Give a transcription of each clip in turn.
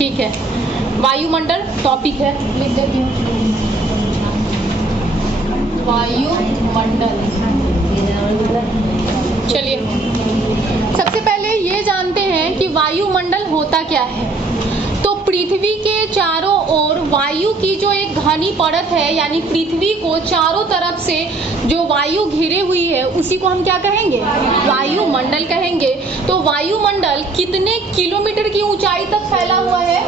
ठीक है, वायुमंडल टॉपिक है, लिख देती हूँ वायुमंडल। चलिए सबसे पहले ये जानते हैं कि वायुमंडल होता क्या है। तो पृथ्वी के चारों ओर वायु की जो एक घनी परत है, यानी पृथ्वी को चारों तरफ से जो वायु घिरे हुई है उसी को हम क्या कहेंगे, वायुमंडल कहेंगे। तो वायुमंडल कितने किलोमीटर की ऊंचाई तक फैला हुआ है?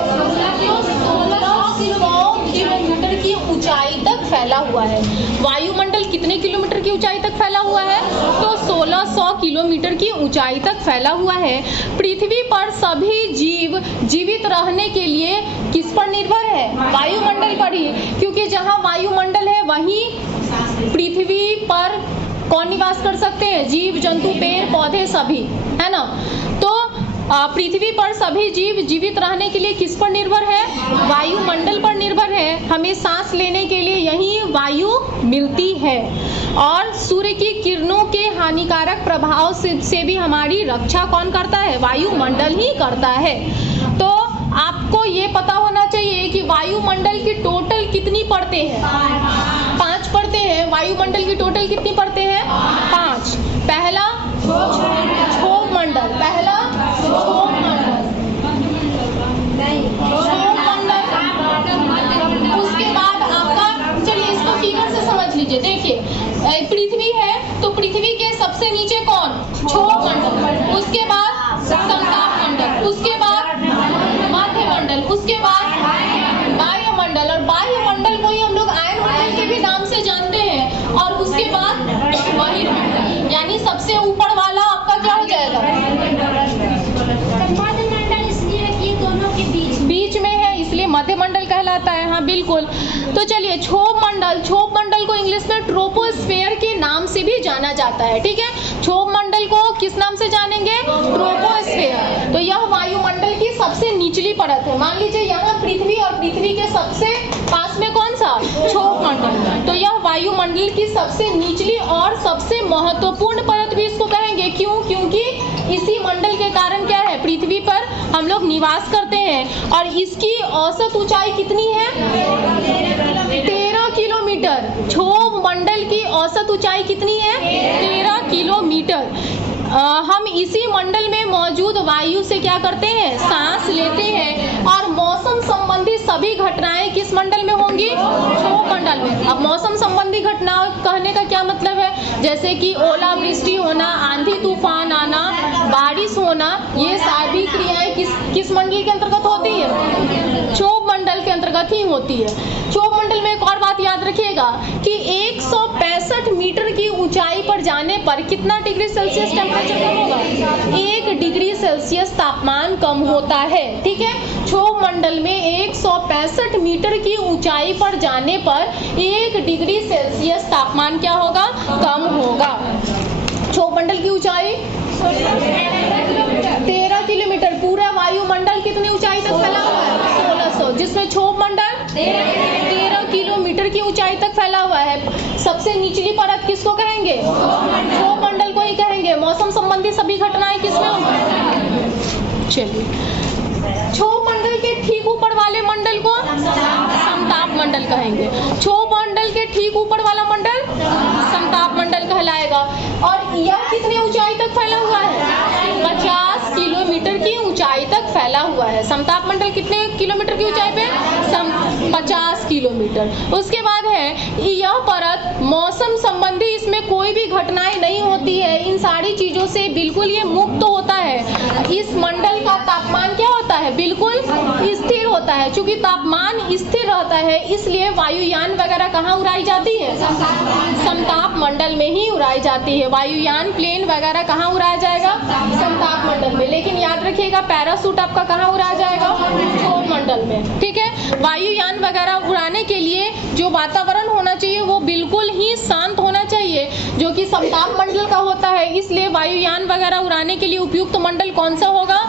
1600 किलोमीटर की ऊंचाई तक फैला हुआ है। वायुमंडल कितने किलोमीटर की ऊंचाई तक फैला हुआ है? तो 1600 किलोमीटर की ऊंचाई तक फैला हुआ है। पृथ्वी पर सभी जीव जीवित रहने के लिए किस पर निर्भर है? वायुमंडल पर ही, क्योंकि जहाँ वायुमंडल है वहीं पृथ्वी पर कौन निवास कर सकते हैं? जीव जंतु, पेड़ पौधे सभी, है ना। तो पृथ्वी पर सभी जीव जीवित रहने के लिए किस पर निर्भर है? वायुमंडल पर निर्भर है। हमें सांस लेने के लिए यही वायु मिलती है और सूर्य की किरणों के हानिकारक प्रभाव से भी हमारी रक्षा कौन करता है? वायुमंडल ही करता है। तो आपको ये पता होना चाहिए कि वायुमंडल की टोटल कितनी परतें हैं? 5 परतें हैं। वायुमंडल की टोटल कितनी परतें हैं? 5। पहला क्षोभ मंडल, पहला क्षोभ मंडल, उसके बाद आपका, चलिए इसको फिगर से समझ लीजिए। देखिए पृथ्वी है तो पृथ्वी के सबसे नीचे कौन? क्षोभ मंडल, उसके बाद समताप मंडल, उसके बाद मध्य मंडल, उसके बाद वायुमंडल, और वायुमंडल को ही हम लोग आयनमंडल के भी नाम से जानते हैं, और उसके बाद बहिर्मंडल, यानी सबसे ऊपर वाला आपका क्या हो जाएगा? मध्यमंडल इसलिए कि दोनों के बीच में है, इसलिए मध्यमंडल कहलाता है। हाँ बिल्कुल। तो चलिए क्षोभ मंडल को इंग्लिश में ट्रोपोस्फेयर के नाम से भी जाना जाता है। ठीक है, क्षोभ मंडल को किस नाम से जानेंगे? ट्रोपोस्फेयर। तो यह वायुमंडल की सबसे निचली परत है। मान लीजिए यहाँ पृथ्वी और पृथ्वी के सबसे पास में कौन सा? क्षोभ मंडल। तो यह वायुमंडल की सबसे निचली और सबसे महत्वपूर्ण परत भी इसको कहेंगे। क्यों? क्योंकि इसी मंडल के कारण क्या है, पृथ्वी पर हम लोग निवास करते हैं। और इसकी औसत ऊंचाई कितनी है? 13 किलोमीटर। क्षोभ मंडल की औसत ऊंचाई कितनी है? 13 किलोमीटर। हम इसी मंडल में मौजूद वायु से क्या करते हैं? सांस लेते हैं। और मौसम संबंधी सभी घटनाएं किस मंडल में होंगी? क्षोभ मंडल में। अब मौसम संबंधी घटनाएं कहने का क्या मतलब है? जैसे कि ओलावृष्टि होना, आंधी तूफान आना, बारिश होना, ये सारी क्रियाएं किस मंडल के अंतर्गत होती है? क्षोभ मंडल के अंतर्गत ही होती है। क्षोभ मंडल में एक और बात याद रखिएगा कि 165 मीटर की ऊंचाई पर जाने पर कितना डिग्री सेल्सियस टेम्परेचर कम होगा? 1 डिग्री सेल्सियस तापमान कम होता है। ठीक है, क्षोभ मंडल में 165 मीटर की ऊंचाई पर जाने पर 1 डिग्री सेल्सियस तापमान क्या होगा? कम होगा। क्षोभ मंडल की ऊंचाई 13 किलोमीटर। पूरा वायुमंडल कितनी ऊंचाई तक फैला हुआ है? 1600, जिसमें क्षोभ मंडल 13 किलोमीटर की ऊंचाई तक फैला हुआ है। सबसे निचली परत किसको कहेंगे? क्षोभ मंडल को ही कहेंगे। मौसम संबंधी सभी घटनाएं किसमें होंगी? चलिए, क्षोभ मंडल के ठीक ऊपर वाले मंडल को समताप मंडल कहेंगे। क्षोभ मंडल के ठीक ऊपर वाला मंडल समताप मंडल कहलाएगा। और यह कितनी ऊंचाई तक फैला हुआ है? 50 किलोमीटर की ऊंचाई तक फैला हुआ है। समताप मंडल कितने किलोमीटर की ऊंचाई पे? 50 किलोमीटर। उसके बाद है यह परत मौसम संबंधी, इसमें कोई भी घटनाएं नहीं होती है। इन सारी चीजों से बिल्कुल ये मुक्त होता है। इस मंडल का तापमान क्या होता है? बिल्कुल स्थिर होता है। चूंकि तापमान स्थिर रहता है इसलिए वायुयान वगैरह कहाँ उड़ाई जाती है? समताप मंडल में ही उड़ाई जाती है। वायुयान, प्लेन वगैरह कहाँ उड़ाया जाएगा? समताप मंडल में। लेकिन याद रखिएगा पैराशूट आपका कहाँ उड़ाया जाएगा? क्षोभ मंडल में। ठीक है, वायुयान वगैरह उड़ाने के लिए जो वातावरण होना चाहिए वो बिल्कुल ही शांत होना चाहिए, जो कि समताप मंडल का होता है। इसलिए वायुयान वगैरह उड़ाने के लिए उपयुक्त मंडल कौन सा होगा?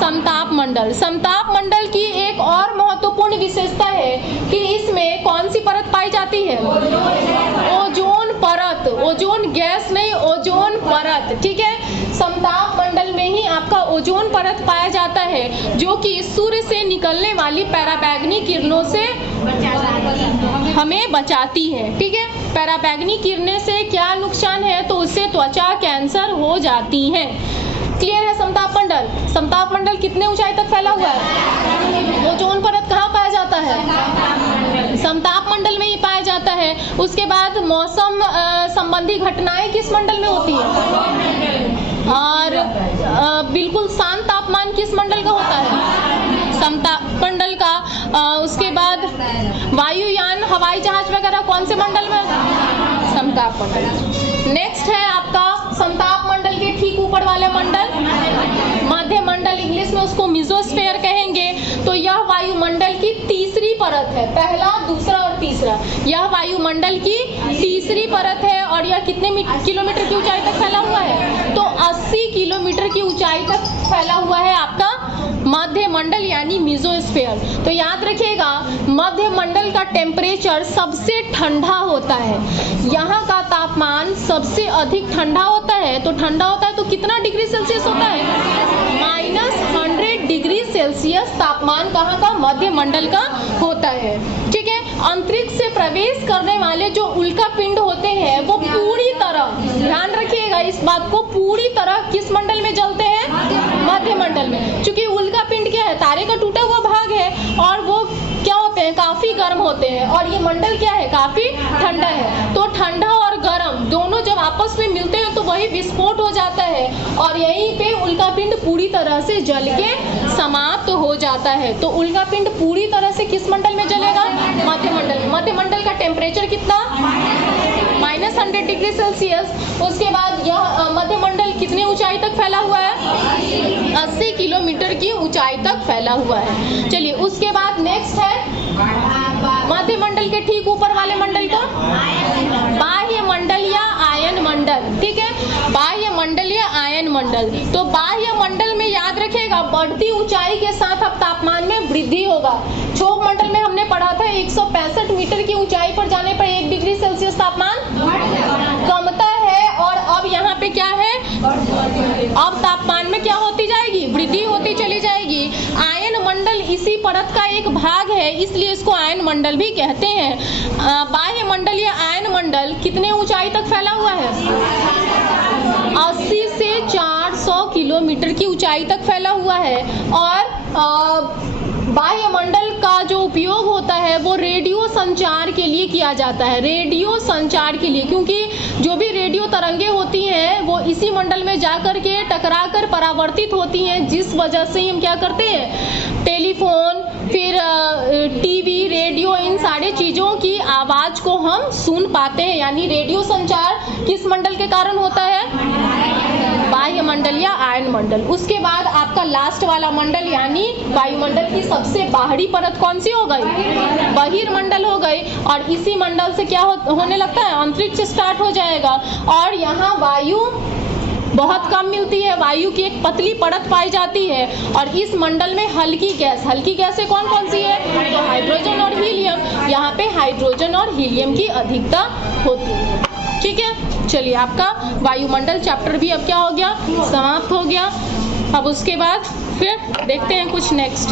समताप मंडल। समताप मंडल की एक और महत्वपूर्ण विशेषता है कि इसमें कौन सी परत पाई जाती है? ओजोन परत। ओजोन गैस नहीं, ओजोन परत। ठीक है, समताप मंडल में ही आपका ओजोन परत पाया जाता है जो कि सूर्य से निकलने वाली पराबैंगनी किरणों से हमें बचाती है। ठीक है, पराबैंगनी किरणें से क्या नुकसान है, तो उससे त्वचा कैंसर हो जाती है। क्लियर है। समताप मंडल, समताप मंडल कितने ऊंचाई तक फैला हुआ है? ओजोन परत कहाँ पाया जाता है? समताप मंडल में ही पाया जाता है। उसके बाद मौसम संबंधी घटनाएं किस मंडल में होती है? और बिल्कुल शांत तापमान किस मंडल का होता है? समताप मंडल का। उसके बाद वायुयान, हवाई जहाज वगैरह कौन से मंडल में? समताप मंडल। नेक्स्ट है आपका समताप मंडल के ठीक ऊपर वाले मंडल मध्य मंडल, इंग्लिश में उसको मेसोस्फेयर कहेंगे। तो यह वायुमंडल की तीसरी परत है, पहला, दूसरा और तीसरा। यह वायुमंडल की तीसरी परत है और यह कितने किलोमीटर की ऊंचाई तक फैला हुआ है? तो 80 किलोमीटर की ऊंचाई तक फैला हुआ है आपका मध्य मंडल यानी मेसोस्फेयर। तो याद रखिएगा, मध्य मंडल का टेम्परेचर सबसे ठंडा होता है, यहाँ का तापमान सबसे अधिक ठंडा होता है। तो ठंडा होता है तो कितना डिग्री सेल्सियस होता है? -100 डिग्री सेल्सियस तापमान कहाँ का? मध्य मंडल का होता है। ठीक है, अंतरिक्ष से प्रवेश करने वाले जो उल्का पिंड होते हैं वो पूरी तरह, ध्यान रखिएगा इस बात को, पूरी तरह किस मंडल में जलते हैं? मध्य मंडल में। क्योंकि उल्का पिंड क्या है? तारे का टूटा हुआ भाग है और वो क्या होते हैं? काफी गर्म होते हैं। और ये मंडल क्या है? काफी ठंडा है। तो ठंडा और गर्म दोनों जब आपस में मिलते हैं तो वही विस्फोट हो जाता है और यहीं पे उल्का पिंड पूरी तरह से जल के समाप्त हो जाता है। तो उल्का पिंड पूरी तरह से किस मंडल में जलेगा? मध्य मंडल। मध्य मंडल का टेम्परेचर कितना? -100 डिग्री सेल्सियस। उसके बाद यह मध्य मंडल कितनी ऊंचाई तक फैला हुआ है? 80 किलोमीटर की ऊंचाई तक फैला हुआ है। चलिए, उसके बाद नेक्स्ट है मध्य मंडल के ठीक ऊपर वाले मंडल को बाह्य मंडल या आयन मंडल। ठीक है, बाह्य मंडल या आयन मंडल। तो बाह्य मंडल में याद रखिएगा, बढ़ती ऊंचाई के साथ अब तापमान में वृद्धि होगा। क्षोभ मंडल में हमने पढ़ा था 165 मीटर की ऊंचाई पर जाने पर 1 डिग्री सेल्सियस तापमान कमता है और अब यहाँ पे क्या है? अब तापमान में क्या होती जाएगी? वृद्धि होती चली जाएगी। आयन मंडल इसी परत का एक भाग है, इसलिए इसको आयन मंडल भी कहते हैं। बाह्य मंडल या आयन मंडल कितने ऊंचाई तक फैला हुआ है? 80 से 400 किलोमीटर की ऊंचाई तक फैला हुआ है। और बाह्य मंडल का जो उपयोग होता है वो रेडियो संचार के लिए किया जाता है, रेडियो संचार के लिए, क्योंकि जो भी रेडियो तरंगे होती हैं वो इसी मंडल में जाकर के टकराकर परावर्तित होती हैं, जिस वजह से हम क्या करते हैं? टेलीफोन, फिर टीवी, रेडियो, इन सारे चीज़ों की आवाज़ को हम सुन पाते हैं। यानी रेडियो संचार किस मंडल के कारण होता है? बाह्य मंडल या आयन मंडल। उसके बाद आपका लास्ट वाला मंडल यानी वायुमंडल की सबसे बाहरी परत कौन सी हो गई? बहिर्मंडल हो गई। और इसी मंडल से क्या होने लगता है? अंतरिक्ष स्टार्ट हो जाएगा और यहाँ वायु बहुत कम मिलती है, वायु की एक पतली परत पाई जाती है। और इस मंडल में हल्की गैसें कौन कौन सी है? तो हाइड्रोजन और हीलियम। यहाँ पे हाइड्रोजन और हीलियम की अधिकता होती है। ठीक है, चलिए, आपका वायुमंडल चैप्टर भी अब क्या हो गया? समाप्त हो गया। अब उसके बाद फिर देखते हैं कुछ नेक्स्ट।